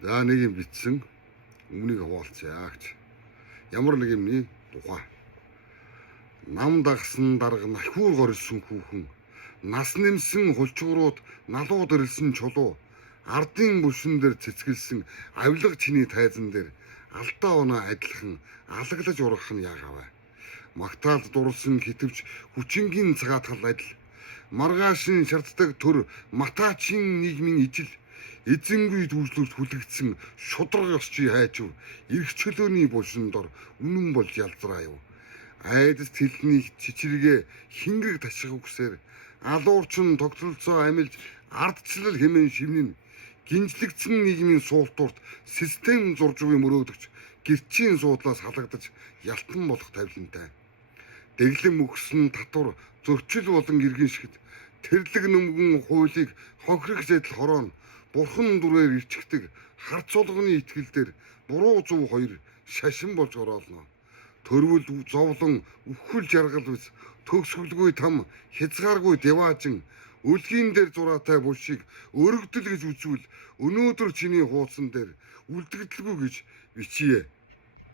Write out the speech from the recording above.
За нэг юм бичсэн өмнөнийг хуваалцъя гэж. Ямар нэг юмний тухай. Нам дагсан дарга нахиур горилсон хүүхэн, нас нэмсэн хулчгурууд налууд ирсэн чулуу, ардын бүшин дээр цэцгэлсэн авилга чиний тайзан дээр алдаа оноо адилхан алаглаж ургах нь яагавэ. Магтаалд дурлсан хитвч хүчингийн цагаатгал адил, маргаашин шарддаг төр матаачийн нийгмийн ижил, эзэнгүй дүүслүүс хүлэгдсэн шудраг ёсчий хайчв, эрх чөлөөний булшин дор үнэн болж ялзраа юу. Айдас тэлнийг чичиргээ хингэг таших үгсээр алуурчин тогтолцоо амилж ардчлал хэмээн шивнэн гинжлэгдсэн нийгмийн суултуурт систем зурж буй мөрөөдөгч гэрчийн суудлаас халагдаж ялтан болох тавилантай. Дэглэм өгсөн татвар зөрчил болон иргэн шигт тэрлэг нөмгөн хуулийг хонхрох зэдэл хорооно бурхан дүрээр ирчгдэг харц сулганы итгэл дээр буруу зөв хоёр шашин болж ороолно. Төрвөл зовлон өвхөл жаргал биз төгсгөлгүй там хязгааргүй деваажин үлгийн дээр зураатай булшийг өргөдөл гэж үзвэл өнөөдөр чиний хуудсан дээр үлдэгдэлгүй гэж бичье.